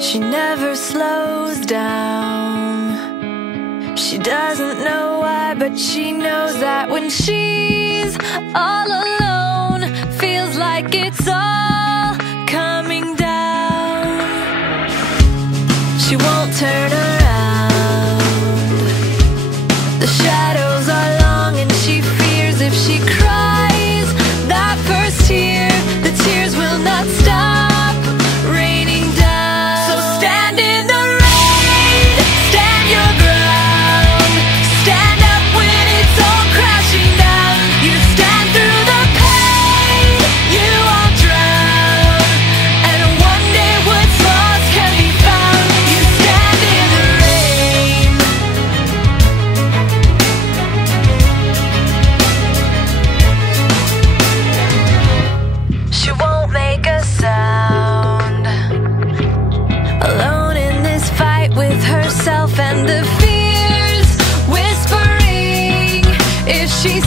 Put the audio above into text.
She never slows down. She doesn't know why, but she knows that when she's all alone, feels like it's all coming down. She won't turn around. The shadows are long and she fears if she cries that first tear, the tears will not stop raining down. So stand in the rain, stand your ground, stand up when it's all crashing down. You stand through the pain, you won't drown, and one day what's lost can be found. You stand in the rain. She won't make a sound, alone in this fight with herself and the fears whispering if she